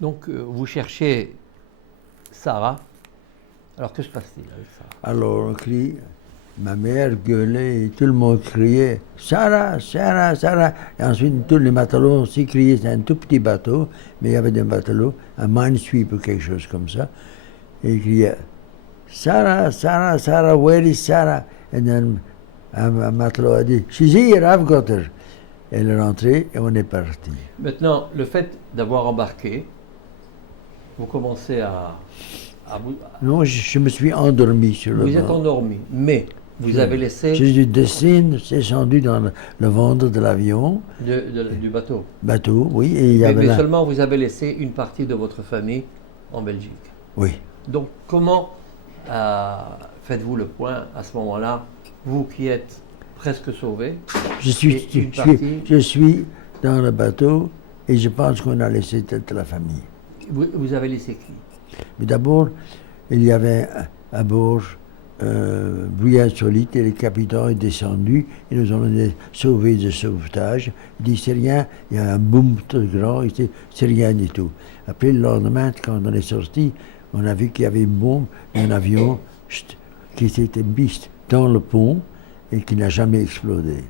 Donc, vous cherchez Sarah. Alors, que se passe-t-il avec Sarah? Alors on crie, ma mère gueulait et tout le monde criait Sarah, Sarah, Sarah. Et ensuite tous les matelots aussi criaient, c'est un tout petit bateau, mais il y avait des matelots, un minesweep ou quelque chose comme ça. Et ils criaient Sarah, Sarah, Sarah, where is Sarah? Et un matelot a dit She's here, I've got her. Elle est rentrée et on est parti. Maintenant, le fait d'avoir embarqué, vous commencez à Non, je me suis endormi sur le vous banc. êtes endormi, mais vous avez laissé Je suis descendu dans le ventre de l'avion, du bateau. bateau, oui, et il y Mais, avait mais là. seulement vous avez laissé une partie de votre famille en Belgique. Oui. Donc, comment faites-vous le point à ce moment-là, vous qui êtes presque sauvé? Je suis, Et une partie- je suis dans le bateau et je pense qu'on a laissé toute la famille. Vous avez laissé qui? Mais d'abord, il y avait à bord bruit insolite et le capitaine est descendu et nous avons été sauvés de sauvetage. Il dit c'est rien, il y a un boom très grand, il dit c'est rien du tout. Après le lendemain, quand on est sorti, on a vu qu'il y avait une bombe, un avion qui s'était mis dans le pont et qui n'a jamais explosé.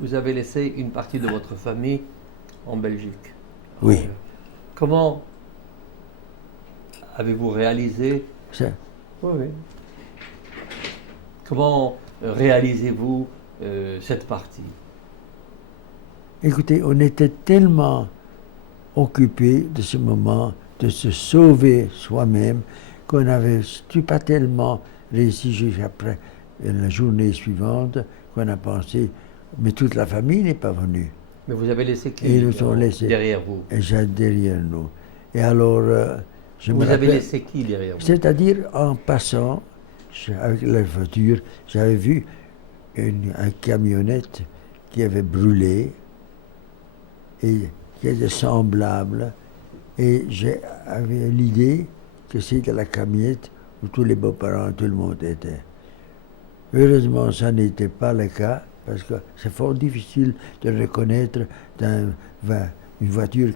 Vous avez laissé une partie de votre famille en Belgique. Oui. Comment avez-vous réalisé? Ça, Oui, oui. Comment réalisez-vous cette partie? écoutez, on était tellement occupés de ce moment, de se sauver soi-même, qu'on n'avait pas tellement réussi jusqu'après la journée suivante, qu'on a pensé, mais toute la famille n'est pas venue. Mais vous avez laissé qui Et ils nous ont laissés. derrière vous? Et j'ai derrière nous. Et alors, je me Vous avez rappelle, laissé qui derrière vous? c'est-à-dire en passant avec la voiture, j'avais vu une camionnette qui avait brûlé et qui était semblable. Et j'avais l'idée que c'était la camionnette où tous les beaux-parents, tout le monde était. Heureusement, ça n'était pas le cas, parce que c'est fort difficile de reconnaître une voiture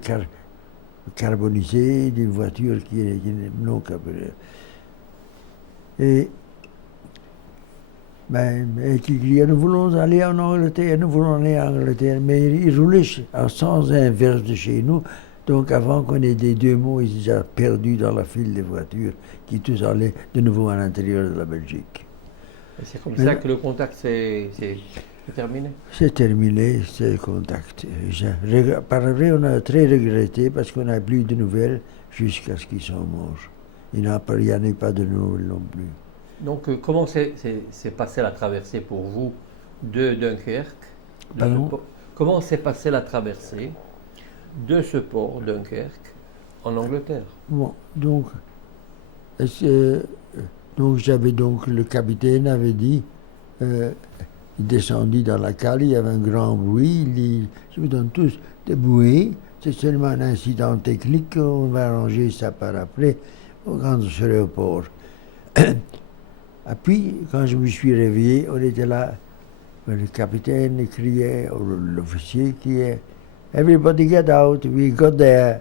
carbonisée d'une voiture qui est non carbonisée. Et qui criait, nous voulons aller en Angleterre, nous voulons aller en Angleterre. Mais ils roulaient à sens inverse de chez nous. Donc avant qu'on ait des deux mots, ils étaient déjà perdus dans la file des voitures qui tous allaient de nouveau à l'intérieur de la Belgique. Et c'est comme ça que le contact c'est terminé? C'est terminé, c'est le contact. Par vrai, on a très regretté parce qu'on n'a plus de nouvelles jusqu'à ce qu'ils soient morts. Il n'y en a pas de nouvelles non plus. Donc comment s'est passée la traversée pour vous de Dunkerque? Comment s'est passée la traversée de ce port, Dunkerque, en Angleterre? Bon, donc j'avais le capitaine avait dit, il descendit dans la cale, il y avait un grand bruit, il dit, je vous donne tous des bouées, c'est seulement un incident technique, on va arranger ça par après, quand je serai au port. Et puis, quand je me suis réveillé, on était là, le capitaine criait, l'officier criait, everybody get out, we got there.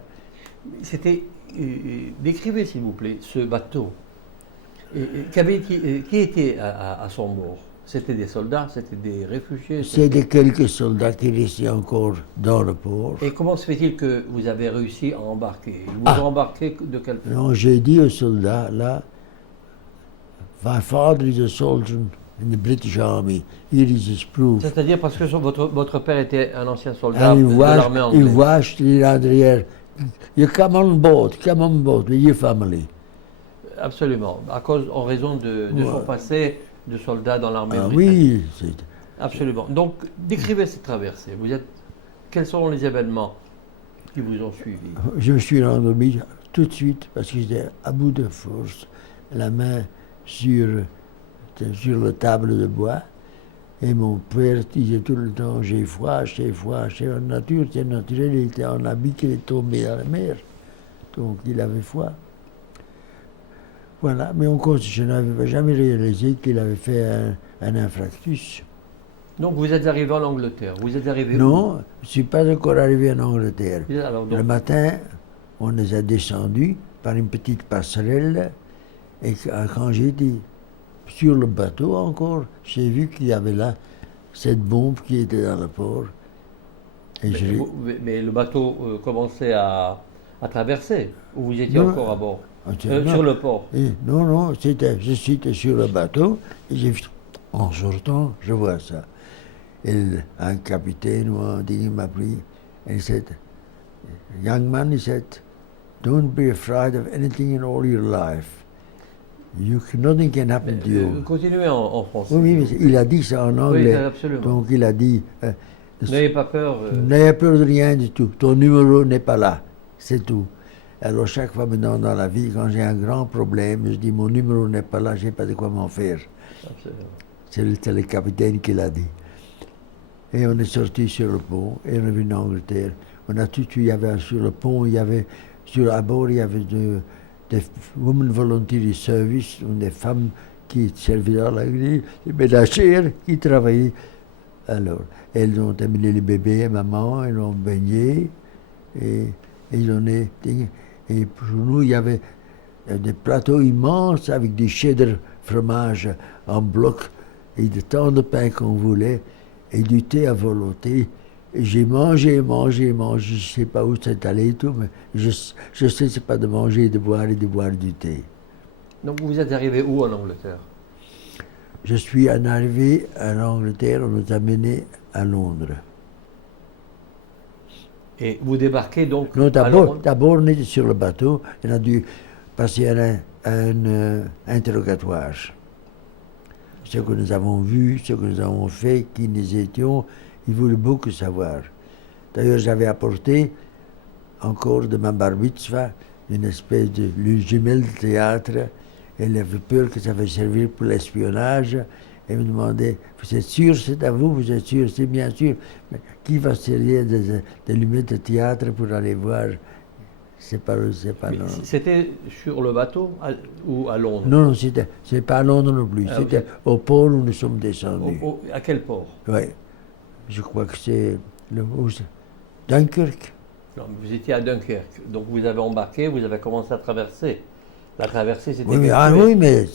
C'était, décrivez s'il vous plaît ce bateau. Qui était à son bord? C'était des soldats, c'était des réfugiés? C'était quelques soldats qui restaient encore dans le port. Et comment se fait-il que vous avez réussi à embarquer? Ils vous ont embarqué de quelle façon? Non, j'ai dit aux soldats, là, my father is a soldier in the British Army, here is his proof. C'est-à-dire parce que votre père était un ancien soldat And de l'armée il anglaise. voit, je dis là derrière, you come on board with your family. Absolument, en raison de son passé de soldat dans l'armée britannique. Oui, Absolument. Donc, décrivez cette traversée. Quels sont les événements qui vous ont suivi? Je me suis endormi tout de suite parce que j'étais à bout de force, la main sur la table de bois. Et mon père disait tout le temps, j'ai froid, j'ai froid. En nature, c'est naturel, il était en habit qu'il est tombé dans la mer. Donc il avait froid. Voilà, mais je n'avais jamais réalisé qu'il avait fait un infarctus. Donc vous êtes arrivé en Angleterre. Vous êtes arrivé où? Non, je ne suis pas encore arrivé en Angleterre. Alors, donc, Le matin, on les a descendus par une petite passerelle. Et quand j'étais sur le bateau encore, j'ai vu qu'il y avait là cette bombe qui était dans le port. Et mais le bateau commençait à traverser, ou vous étiez Non, encore à bord? non. Sur le port? Non, je suis sur le bateau et en sortant, je vois ça. Et un capitaine ou un digne m'a pris et il said, young man, he said, don't be afraid of anything in all your life. Nothing can happen to you. Continuez en français. Oui, mais il a dit ça en anglais. Oui, absolument. Donc il a dit, n'ayez pas peur. N'ayez peur de rien du tout. Ton numéro n'est pas là. C'est tout. Alors chaque fois maintenant dans la vie, quand j'ai un grand problème, je dis mon numéro n'est pas là, je n'ai pas de quoi m'en faire. Absolument. C'est le capitaine qui l'a dit. Et on est sorti sur le pont et on est venu en Angleterre. On a tout il y avait sur le pont, à bord, il y avait des Women Voluntary Service, des femmes qui servaient dans la grille, des ménagères qui travaillaient. Alors, elles ont amené les bébés à maman, elles l'ont baigné, et et pour nous, il y avait des plateaux immenses avec des cheddar fromage en bloc, et de tant de pain qu'on voulait, et du thé à volonté. Et j'ai mangé, je ne sais pas où c'est allé et tout, mais je sais c'est pas de manger et de boire du thé. Donc vous êtes arrivé où en Angleterre? Je suis arrivé en Angleterre, on nous a menés à Londres. Et vous débarquez donc non, à Londres? D'abord, on était sur le bateau, on a dû passer un interrogatoire. Ce que nous avons vu, ce que nous avons fait, qui nous étions, ils voulaient beaucoup savoir. D'ailleurs, j'avais apporté encore de ma bar mitzvah une espèce de jumelle de théâtre. Elle avait peur que ça va servir pour l'espionnage. Elle me demandait, vous êtes sûr, c'est à vous, vous êtes sûr, c'est bien sûr. Mais qui va servir des lunettes de théâtre pour aller voir? C'est pas non. C'était sur le bateau ou à Londres? Non, c'est pas à Londres non plus. C'était au port où nous sommes descendus. À quel port? Oui, je crois que c'est Dunkerque. Non, vous étiez à Dunkerque, donc vous avez embarqué, vous avez commencé à traverser. La traversée, c'était... Oui, mais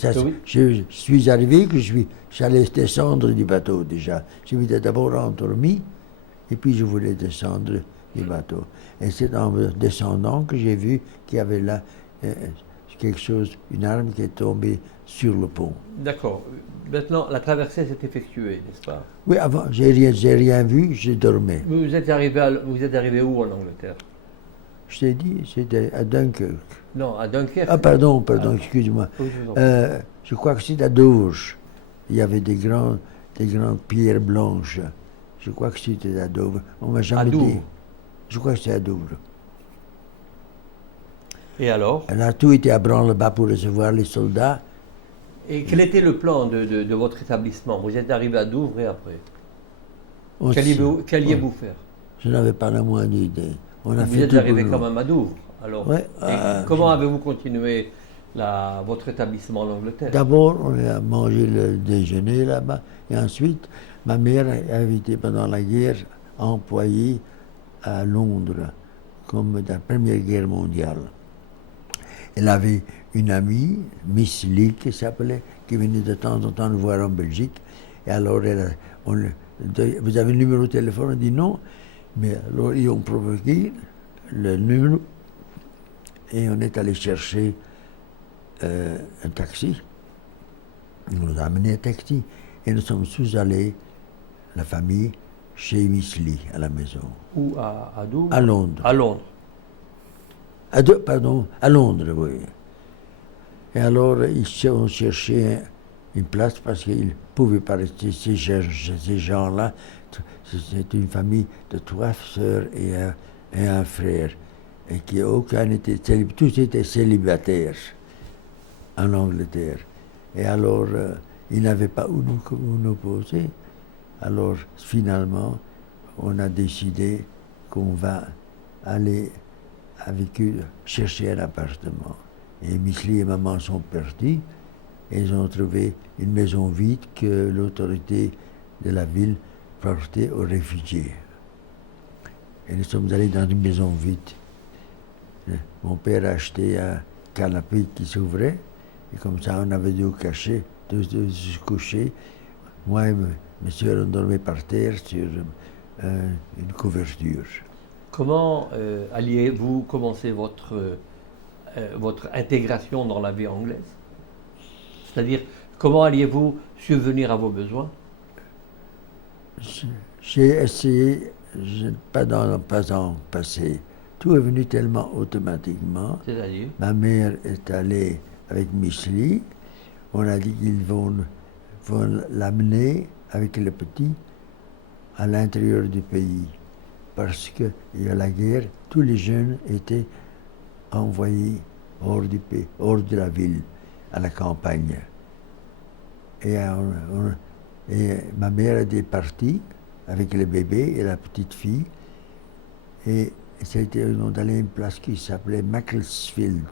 je suis arrivé, j'allais descendre du bateau déjà. Je m'étais d'abord endormi, et puis je voulais descendre du bateau. Et c'est en descendant que j'ai vu qu'il y avait là quelque chose, une arme qui est tombée sur le pont. D'accord. Maintenant, la traversée s'est effectuée, n'est-ce pas? Oui, avant, j'ai rien vu, je dormais. Vous êtes arrivé où en Angleterre? Je t'ai dit, c'était à Dunkerque. Non, à Dunkerque. Ah, pardon, excuse-moi. Je crois que c'est à Douvres. Il y avait des grandes pierres blanches. Je crois que c'était à Douvres. On m'a jamais dit. Je crois que c'était à Douvres. Et alors? Alors, tout était à branle-bas pour recevoir les soldats. Et quel était le plan de votre établissement? Vous êtes arrivé à Douvres et après? Qu'alliez-vous faire? Je n'avais pas la moindre idée. Vous êtes arrivé quand même à Douvres, alors. Ouais, comment avez-vous continué votre établissement en Angleterre? D'abord, on a mangé le déjeuner là-bas, et ensuite, ma mère avait été pendant la guerre employée à Londres, comme dans la Première Guerre mondiale. Elle avait une amie, Miss Lee, qui s'appelait, qui venait de temps en temps nous voir en Belgique. Et alors, vous avez le numéro de téléphone? Elle dit non. Mais alors, ils ont provoqué le numéro et on est allé chercher un taxi. On nous a amené un taxi et nous sommes allés, la famille, chez Miss Lee, à la maison. Où? À Douvres? À Londres. À Londres. À Londres, oui. Et alors, ils ont cherché une place parce qu'ils ne pouvaient pas rester ces gens-là. C'est une famille de 3 sœurs et un frère. Et tous étaient célibataires en Angleterre. Et alors, ils n'avaient pas où nous poser. Alors, finalement, on a décidé qu'on va aller avec eux chercher un appartement. Et Miss Lee et maman sont partis. Et ils ont trouvé une maison vide que l'autorité de la ville porter aux réfugiés. Et nous sommes allés dans une maison vide. Mon père a acheté un canapé qui s'ouvrait, et comme ça on avait de se coucher. Moi et mes soeurs, on dormait par terre sur une couverture. Comment alliez-vous commencer votre intégration dans la vie anglaise? C'est-à-dire, comment alliez-vous subvenir à vos besoins? J'ai essayé, pas en passé. Tout est venu tellement automatiquement. C'est-à-dire? Ma mère est allée avec Miss Lee. On a dit qu'ils vont l'amener avec le petit à l'intérieur du pays. Parce qu'il y a la guerre, tous les jeunes étaient envoyés hors du pays, hors de la ville, à la campagne. Et ma mère était partie avec le bébé et la petite fille. Et ils ont allé à une place qui s'appelait Macclesfield.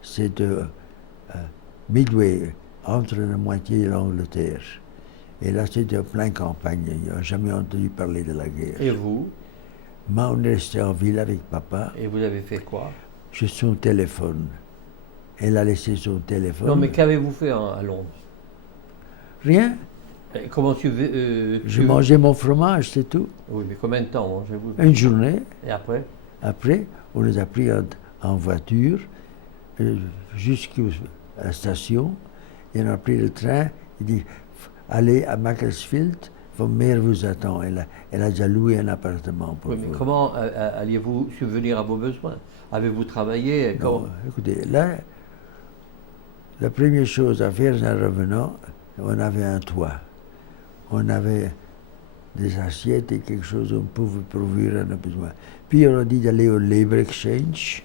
C'est Midway, entre la moitié et l'Angleterre. Et là, c'était en plein campagne. Il n'a jamais entendu parler de la guerre. Et vous? Moi, on est resté en ville avec papa. Et vous avez fait quoi? J'ai son téléphone. Elle a laissé son téléphone. Non, mais qu'avez-vous fait à Londres? Rien. Et comment Je mangeais mon fromage, c'est tout. Oui, mais combien de temps mangez-vous? Une journée. Et après? Après, on les a pris en voiture jusqu'à la station. Et on a pris le train. Il dit, allez à Macclesfield, votre mère vous attend. Elle a déjà loué un appartement pour oui, vous. Mais comment alliez-vous subvenir à vos besoins? Avez-vous travaillé? Non, écoutez, là, la première chose à faire en revenant, on avait un toit. On avait des assiettes et quelque chose où on pouvait pourvoir à nos besoins. Puis on a dit d'aller au Labour Exchange.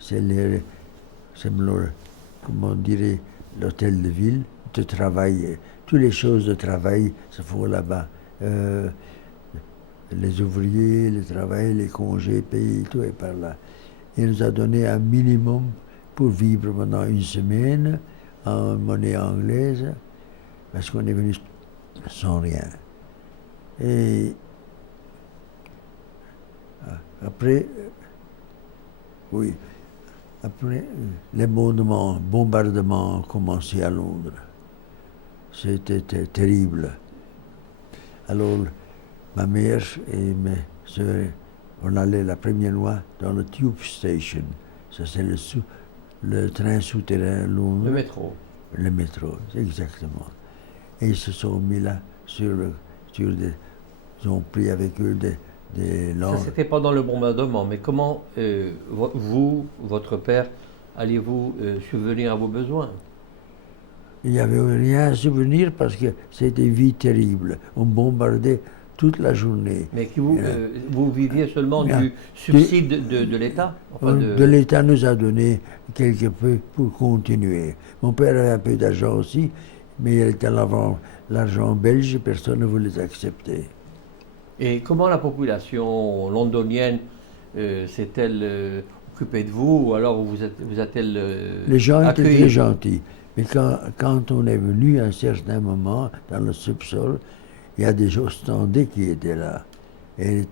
C'est comment on dirait, l'hôtel de ville, de travail. Toutes les choses de travail se font là-bas. Les ouvriers, le travail, les congés payés, tout est par là. Il nous a donné un minimum pour vivre pendant une semaine en monnaie anglaise, parce qu'on est venu sans rien. Et après, les bombardements ont commencé à Londres. C'était terrible. Alors, ma mère et mes soeurs, on allait la première nuit dans le Tube Station. Ça, c'est le train souterrain à Londres. Le métro. Le métro, exactement. Et ils se sont mis là ils ont pris avec eux des langues. Ça, c'était pendant le bombardement. Mais comment vous, votre père, alliez-vous subvenir à vos besoins? Il n'y avait rien à subvenir parce que c'était une vie terrible. On bombardait toute la journée. Mais vous viviez seulement du subside de l'État? Enfin de l'État nous a donné quelque peu pour continuer. Mon père avait un peu d'argent aussi, mais il était l'argent belge, personne ne voulait accepter. Et comment la population londonienne s'est-elle occupée de vous, ou alors vous a-t-elle Les gens accueilli? étaient très gentils. Mais quand on est venu à un certain moment dans le subsol, il y a des Ostendais qui étaient là. Et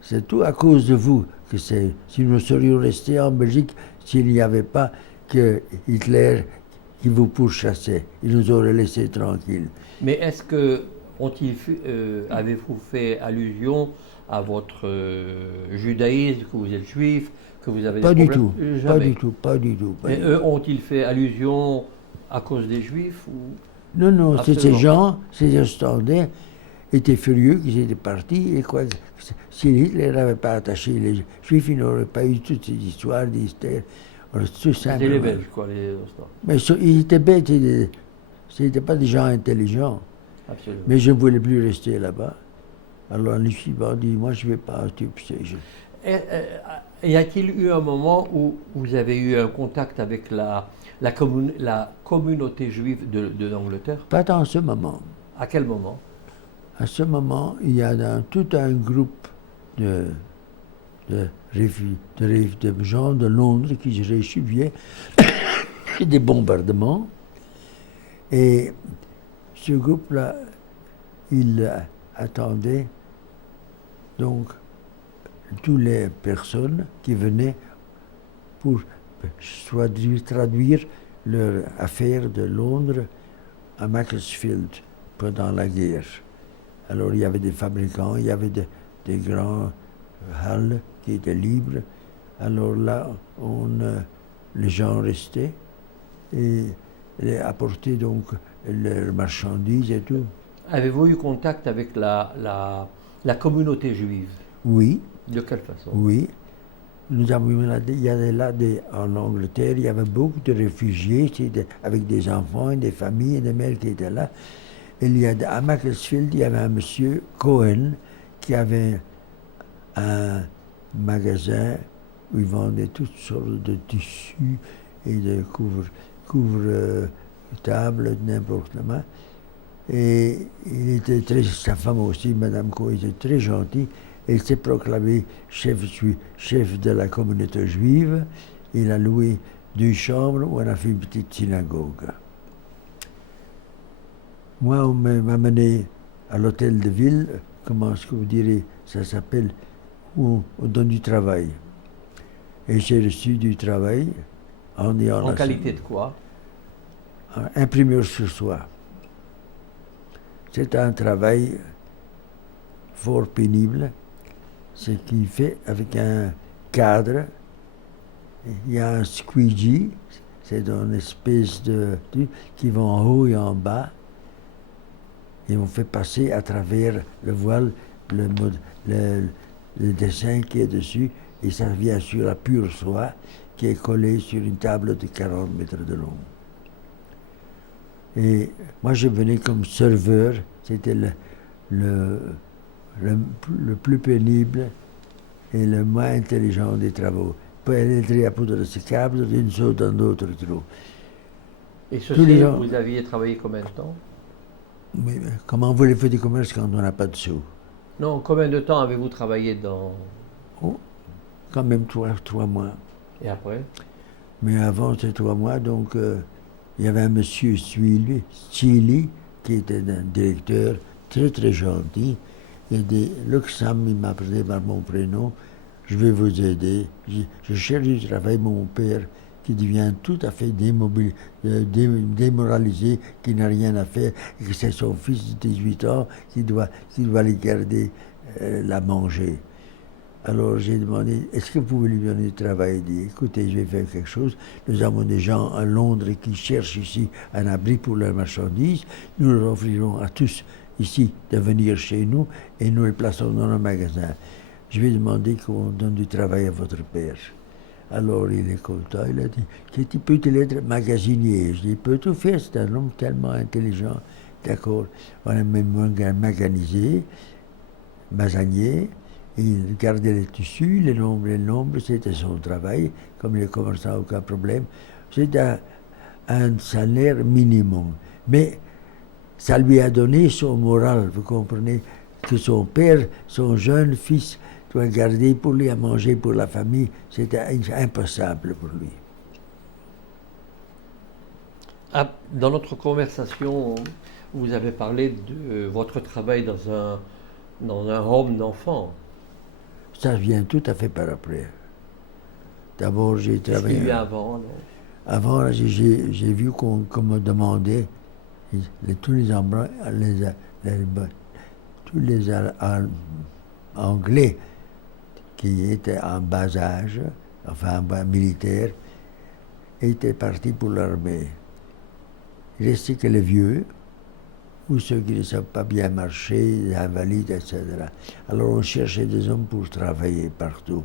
c'est tout à cause de vous que si nous serions restés en Belgique, s'il n'y avait pas que Hitler qui vous pourchassait, il nous aurait laissés tranquilles. Mais est-ce que avez-vous fait allusion à votre judaïsme, que vous êtes juif, que vous avez pas des du problèmes? tout, Jamais. pas du tout, pas du tout. Mais eux ont-ils fait allusion à cause des juifs ou... Non, Absolument. ces gens, ces Ostendais, étaient furieux qu'ils étaient partis. Et quoi, si Hitler n'avait pas attaché les Juifs, il n'aurait pas eu toutes ces histoires d'hystère. C'était les Belges, quoi, les Ostendais. Mais ils étaient bêtes, ce n'étaient pas des gens intelligents. Absolument. Mais je ne voulais plus rester là-bas. Alors les Juifs m'ont dit, moi je ne vais pas à Tube Station. Y a-t-il eu un moment où vous avez eu un contact avec la communauté juive de l'Angleterre? Pas dans ce moment. À quel moment? À ce moment, il y a tout un groupe de gens de Londres qui se réfugiaient des bombardements. Et ce groupe-là, il attendait donc toutes les personnes qui venaient pour soit traduire leur affaire de Londres à Macclesfield pendant la guerre. Alors il y avait des fabricants, il y avait des grands halles qui étaient libres. Alors là, les gens restaient et apportaient donc leurs marchandises et tout. Avez-vous eu contact avec la communauté juive? Oui. De quelle façon? Oui. Nous avons, il y avait là, en Angleterre, il y avait beaucoup de réfugiés avec des enfants et des familles et des mères qui étaient là. Et à Macclesfield, il y avait un monsieur Cohen qui avait un magasin où il vendait toutes sortes de tissus et de couvre-tables, n'importe quoi. Et sa femme aussi, Madame Cohen, était très gentille. Il s'est proclamé chef de la communauté juive. Il a loué 2 chambres où on a fait une petite synagogue. Moi, on m'a mené à l'hôtel de ville, comment est-ce que vous direz, ça s'appelle, où on donne du travail. Et j'ai reçu du travail en qualité de quoi? Imprimeur sur soie. C'est un travail fort pénible. Ce qu'il fait avec un cadre. Il y a un squeegee, c'est une espèce qui va en haut et en bas. Et on fait passer à travers le voile le dessin qui est dessus. Et ça vient sur la pure soie qui est collée sur une table de 40 mètres de long. Et moi, je venais comme serveur. C'était le plus pénible et le moins intelligent des travaux. Pénétrer à poudre de ce câble d'une chose dans l'autre trou. Et ceci, vous aviez travaillé combien de temps? Mais comment vous faire du commerce quand on n'a pas de sous? Non, combien de temps avez-vous travaillé dans... Oh, quand même 3 mois. Et après? Mais avant ces 3 mois, donc, il y avait un monsieur Chili, qui était un directeur très très gentil. Il dit, Luxam, il m'a appelé par mon prénom, je vais vous aider. Je cherche du travail, mon père, qui devient tout à fait démoralisé, qui n'a rien à faire, et que c'est son fils de 18 ans qui doit les garder, la manger. Alors j'ai demandé, est-ce que vous pouvez lui donner du travail? Il dit, écoutez, je vais faire quelque chose. Nous avons des gens à Londres qui cherchent ici un abri pour leurs marchandises. Nous leur offrirons à tous ici de venir chez nous et nous les plaçons dans un magasin. Je vais demander qu'on donne du travail à votre père. Alors il est content, il a dit, peut-il être magasinier? Je dis, il peut tout faire, c'est un homme tellement intelligent. D'accord, on a même magasinier, il gardait les tissus, les nombres, c'était son travail, comme les commerçants, aucun problème. C'était un salaire minimum. Mais ça lui a donné son moral, vous comprenez, que son père, son jeune fils, doit garder pour lui à manger pour la famille, c'était impossible pour lui. Dans notre conversation, vous avez parlé de votre travail dans un home d'enfants. Ça vient tout à fait par après. D'abord, j'ai travaillé... Qu'est-ce qu'il y a avant? Non? Avant, j'ai vu qu'on me demandait tous les Anglais qui étaient en bas âge, enfin militaire, étaient partis pour l'armée. Il restait que les vieux, ou ceux qui ne savent pas bien marcher, les invalides, etc. Alors on cherchait des hommes pour travailler partout,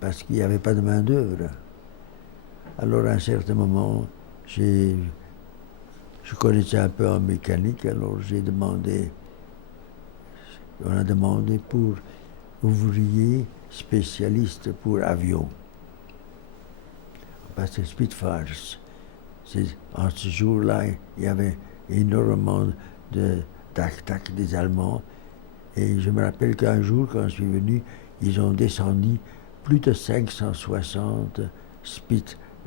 parce qu'il n'y avait pas de main-d'œuvre. Alors à un certain moment, je connaissais un peu en mécanique, alors on a demandé pour ouvrier spécialiste pour avions. Parce que Spitfires, en ce jour-là, il y avait énormément d'attaques des Allemands. Et je me rappelle qu'un jour, quand je suis venu, ils ont descendu plus de 560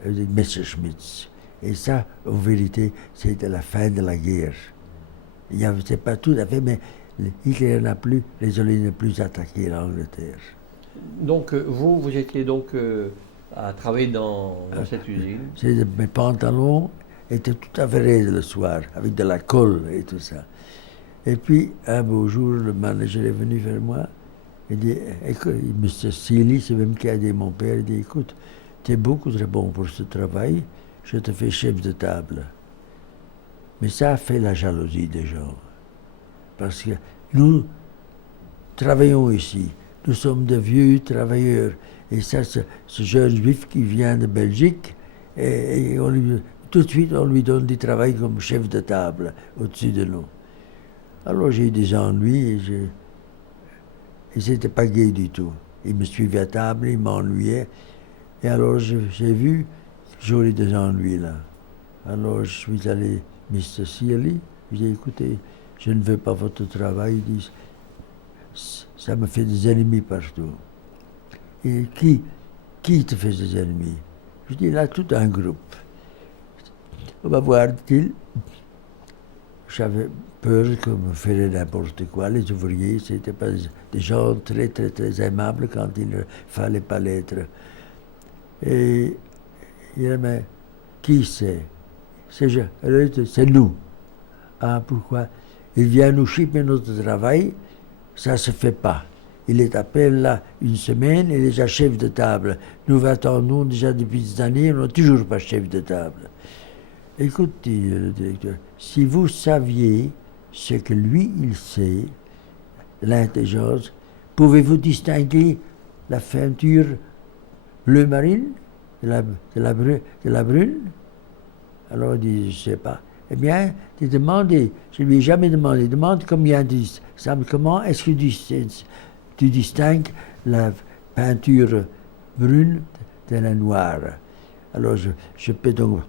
Messerschmitts. Et ça, en vérité, c'était la fin de la guerre. Il n'y avait pas tout à fait, mais Hitler n'a plus, les Alliés n'ont plus attaqué l'Angleterre. Donc vous étiez donc à travailler dans cette usine. Mes pantalons étaient tout à fait raides le soir, avec de la colle et tout ça. Et puis, un beau jour, le manager est venu vers moi. Il dit, écoute, M. Seely, c'est même qui a dit mon père, il dit, écoute, tu es beaucoup très bon pour ce travail, je te fais chef de table. Mais ça a fait la jalousie des gens. Parce que nous travaillons ici, nous sommes de vieux travailleurs. Et ça, ce jeune juif qui vient de Belgique, et tout de suite, on lui donne du travail comme chef de table au-dessus de nous. Alors j'ai eu des ennuis et c'était pas gai du tout. Il me suivait à table, il m'ennuyait. Et alors j'ai vu que j'aurais des ennuis là. Alors je suis allé Mr. Seely, j'ai dit écoutez, je ne veux pas votre travail. Il dit ça me fait des ennemis partout. Et qui te fait des ennemis? Je dis là tout un groupe. On va voir, dit-il. J'avais peur qu'on me ferait n'importe quoi. Les ouvriers, c'était pas des gens très, très, très aimables quand il ne fallait pas l'être. Et il dit, mais qui c'est? C'est nous. Ah, pourquoi? Il vient nous chipper notre travail, ça ne se fait pas. Il est appelé là une semaine, il est déjà chef de table. Nous attendons déjà depuis des années, on n'a toujours pas chef de table. Écoute, dit le directeur, si vous saviez ce que lui, il sait, l'intelligence, pouvez-vous distinguer la peinture bleu marine de la brune? Alors il dit, je ne sais pas. Eh bien, demandez, je ne lui ai jamais demandé, demande comment est-ce que tu distingues la peinture brune de la noire? Alors je peux donc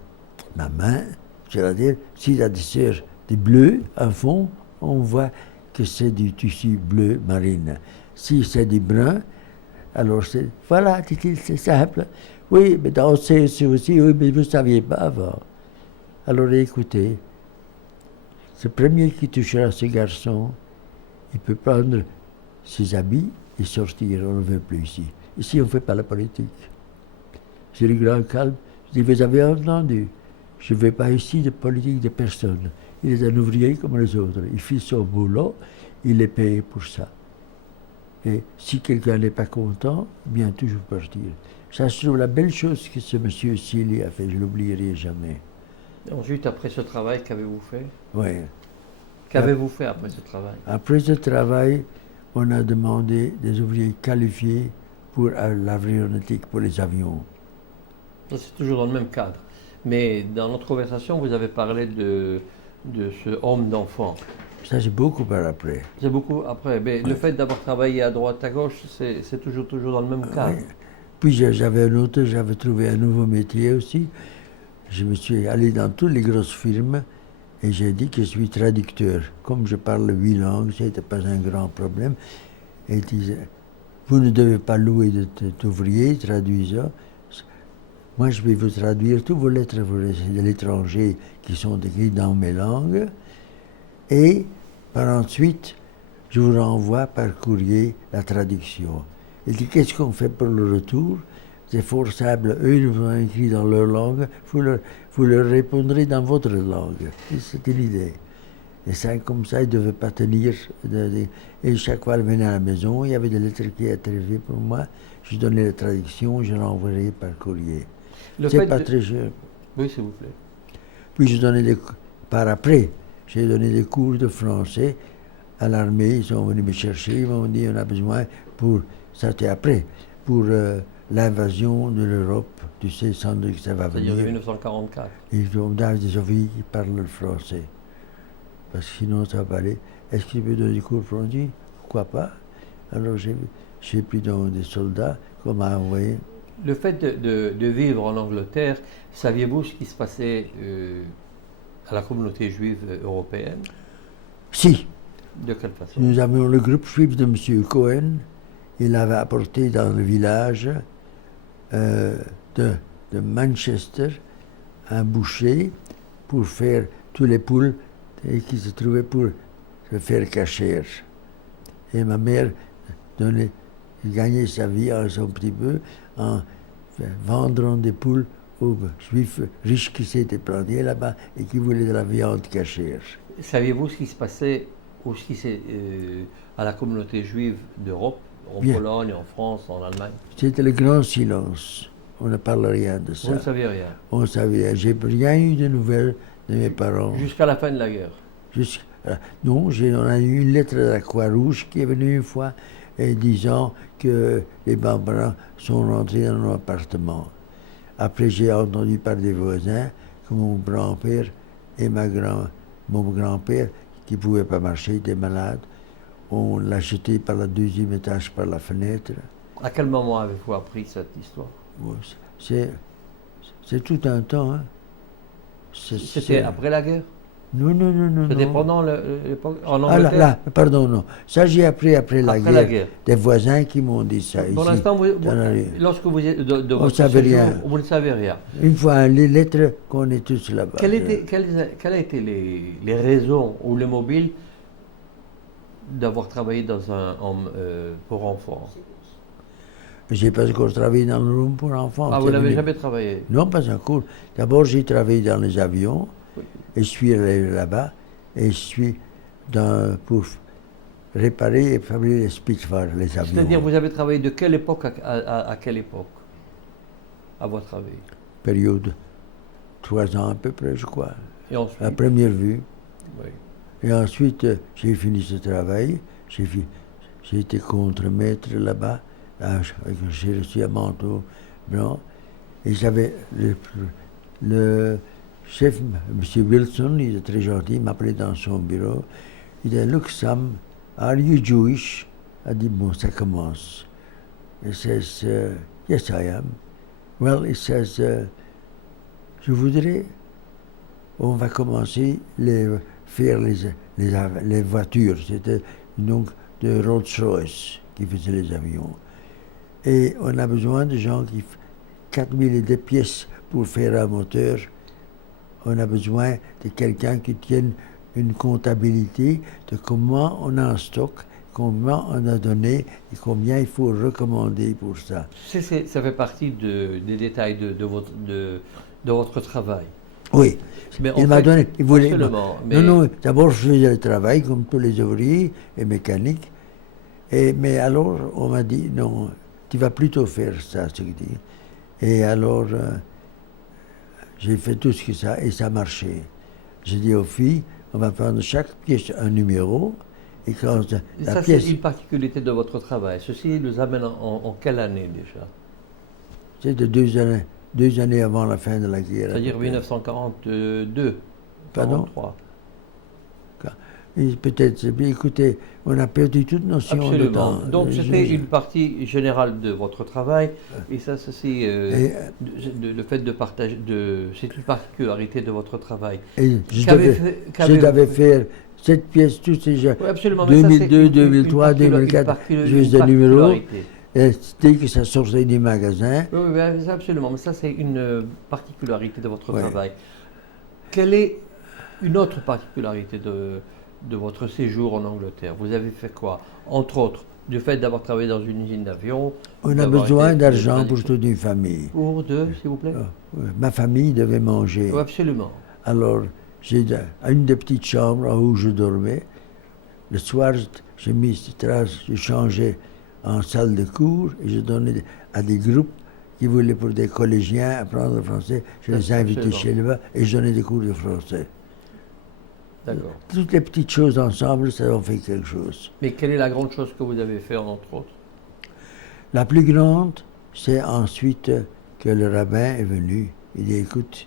ma main, c'est-à-dire, s'il y a du bleu en fond, on voit que c'est du tissu bleu marine. Si c'est du brun, alors c'est, voilà, dit-il, c'est simple. Oui, mais dans c'est aussi, oui, mais vous ne saviez pas avant. Alors écoutez, ce premier qui touchera ce garçon, il peut prendre ses habits et sortir, on ne veut plus ici. Ici, on ne fait pas la politique. C'est le grand calme. Je dis, vous avez entendu? Je ne veux pas ici de politique de personne. Il est un ouvrier comme les autres. Il fait son boulot, il est payé pour ça. Et si quelqu'un n'est pas content, il vient toujours partir. Ça, je trouve la belle chose que ce monsieur Seely a fait. Je ne l'oublierai jamais. Ensuite, après ce travail, qu'avez-vous fait? Oui. Qu'avez-vous fait après ce travail? Après ce travail, on a demandé des ouvriers qualifiés pour l'aéronautique, pour les avions. C'est toujours dans le même cadre. Mais dans notre conversation, vous avez parlé de ce homme d'enfant. Ça, c'est beaucoup par après. C'est beaucoup après. Mais le fait d'avoir travaillé à droite, à gauche, c'est toujours dans le même cadre. Oui. Puis j'avais trouvé un nouveau métier aussi. Je me suis allé dans toutes les grosses firmes et j'ai dit que je suis traducteur. Comme je parle 8 langues, ce n'était pas un grand problème. Et ils disaient, vous ne devez pas louer d'ouvriers, traduisant. Moi, je vais vous traduire toutes vos lettres de l'étranger qui sont écrites dans mes langues. Et par ensuite, je vous renvoie par courrier la traduction. Il dit, qu'est-ce qu'on fait pour le retour? C'est fort simple. Eux, ils vous ont écrit dans leur langue. Vous leur répondrez dans votre langue. C'était l'idée. Et ça, comme ça, ils ne devaient pas tenir. Et chaque fois, ils venaient à la maison, il y avait des lettres qui étaient arrivées pour moi. Je donnais la traduction, je l'envoyais par courrier. C'est pas très cher. Oui, s'il vous plaît. Puis je donnais par après, j'ai donné des cours de français à l'armée. Ils sont venus me chercher, ils m'ont dit on a besoin pour, ça c'était après, pour l'invasion de l'Europe, tu sais, sans doute que ça va venir. C'est-à-dire 1944. Ils ont des ouvriers qui parlent le français. Parce que sinon ça va pas aller. Est-ce que tu peux donner des cours français? Pourquoi pas? Alors j'ai pris donc des soldats qu'on m'a envoyé. Le fait de vivre en Angleterre, saviez-vous ce qui se passait à la communauté juive européenne? Si. De quelle façon? Nous avions le groupe juif de M. Cohen. Il avait apporté dans le village de Manchester un boucher pour faire tous les poules qui se trouvaient pour se faire cacher. Et ma mère gagnait sa vie un petit peu en vendant des poules aux juifs riches qui s'étaient plantés là-bas et qui voulaient de la viande cachère. Saviez-vous ce qui se passait aussi à la communauté juive d'Europe, en Bien. Pologne, en France, en Allemagne? C'était le grand silence. On ne parle rien de ça. Vous ne saviez rien? On savait. J'ai rien eu de nouvelles de mes parents. Jusqu'à la fin de la guerre? Non, on a eu une lettre de la Croix-Rouge qui est venue une fois et disant que les Bambins sont rentrés dans nos appartements. Après, j'ai entendu par des voisins que mon grand-père et mon grand-père, qui ne pouvait pas marcher, était malade, on l'a jeté par le deuxième étage par la fenêtre. À quel moment avez-vous appris cette histoire? C'est tout un temps. Hein. C'était après la guerre? Non. C'était pendant l'époque en Ah Angleterre? là, pardon, non. Ça, j'ai appris après la guerre. Des voisins qui m'ont dit ça. Pour ici, l'instant, lorsque vous êtes de on votre savait séjour, rien. vous ne savez rien. Une fois, les lettres qu'on est tous là-bas. Quelles étaient les raisons ou les mobiles d'avoir travaillé dans pour enfants? J'ai pas encore travaillé dans le room pour enfants. Ah, vous n'avez jamais travaillé? Non, pas encore. D'abord, j'ai travaillé dans les avions. Oui. Et je suis allé là-bas. Et je suis pour réparer et fabriquer les Spitfire, les avions. C'est-à-dire, vous avez travaillé de quelle époque à quelle époque, à votre avis? Période 3 ans à peu près, je crois. Et ensuite? À première vue. Oui. Et ensuite, j'ai fini ce travail. J'ai été contre-maître là-bas. J'ai reçu un manteau blanc. Et j'avais le chef, M. Wilson, il est très gentil, il m'appelait dans son bureau. Il dit, "Look, Sam, are you Jewish?" Il dit, bon, ça commence. Il says, "Yes, I am." Well, il says, "Je voudrais, on va commencer faire les voitures." C'était donc de Rolls-Royce qui faisait les avions. Et on a besoin de gens qui 4000 et des pièces pour faire un moteur. On a besoin de quelqu'un qui tienne une comptabilité de comment on a en stock, combien on a donné et combien il faut recommander pour ça. Ça fait partie des détails de votre travail. Oui. Mais il m'a donné. Il voulait. Absolument. Non, d'abord je faisais le travail comme tous les ouvriers et mécaniques. Mais alors on m'a dit non, tu vas plutôt faire ça, ce que tu dis. Et alors j'ai fait tout ce que ça et ça marchait. J'ai dit aux filles, on va prendre chaque pièce un numéro. Et quand ça, c'est une particularité de votre travail. Ceci nous amène en quelle année déjà? C'est de 2 années avant la fin de la guerre. C'est-à-dire 1942. Pardon? 43. Peut-être, écoutez, on a perdu toute notion Absolument. de temps. Donc c'était une partie générale de votre travail, et ça c'est le fait de partager, c'est une particularité de votre travail. Et je devais faire cette pièce, tous ces gens, oui, absolument, 2002, 2003, 2004, juste des numéros, et dès que ça sortait du magasin. Oui, absolument, mais ça c'est une particularité de votre travail. Quelle est une autre particularité de votre séjour en Angleterre? Vous avez fait quoi? Entre autres, du fait d'avoir travaillé dans une usine d'avion. On a besoin d'argent pour toute une famille. Pour deux, s'il vous plaît? Ma famille devait manger. Oui, absolument. Alors, j'ai une des petites chambres où je dormais. Le soir, je changeais en salle de cours et je donnais à des groupes qui voulaient pour des collégiens apprendre le français. Je les invitais chez eux et je donnais des cours de français. D'accord. Toutes les petites choses ensemble, ça en fait quelque chose. Mais quelle est la grande chose que vous avez fait, entre autres? La plus grande, c'est ensuite que le rabbin est venu. Il dit, écoute,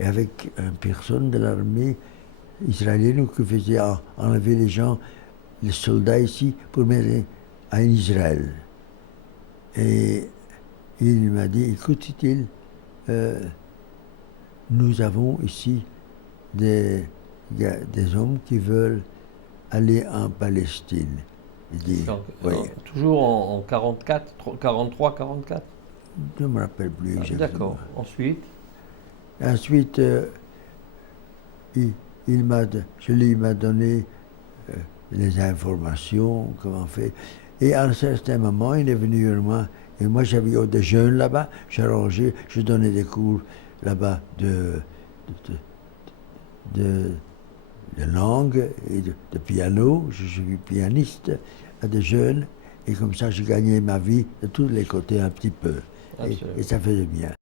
et avec une personne de l'armée israélienne qui faisait enlever les gens, les soldats ici, pour mettre en Israël. Et il m'a dit, écoute, dit-il, nous avons ici des hommes qui veulent aller en Palestine. Il dit, oui. Toujours en 44, 43, 44? Je ne me rappelle plus exactement. D'accord. Ensuite, il m'a donné les informations, comment on fait. Et à un certain moment, il est venu vers moi, et moi j'avais des jeunes là-bas, je donnais des cours là-bas de langue et de piano, je suis pianiste à des jeunes, et comme ça je gagnais ma vie de tous les côtés un petit peu, et ça faisait bien.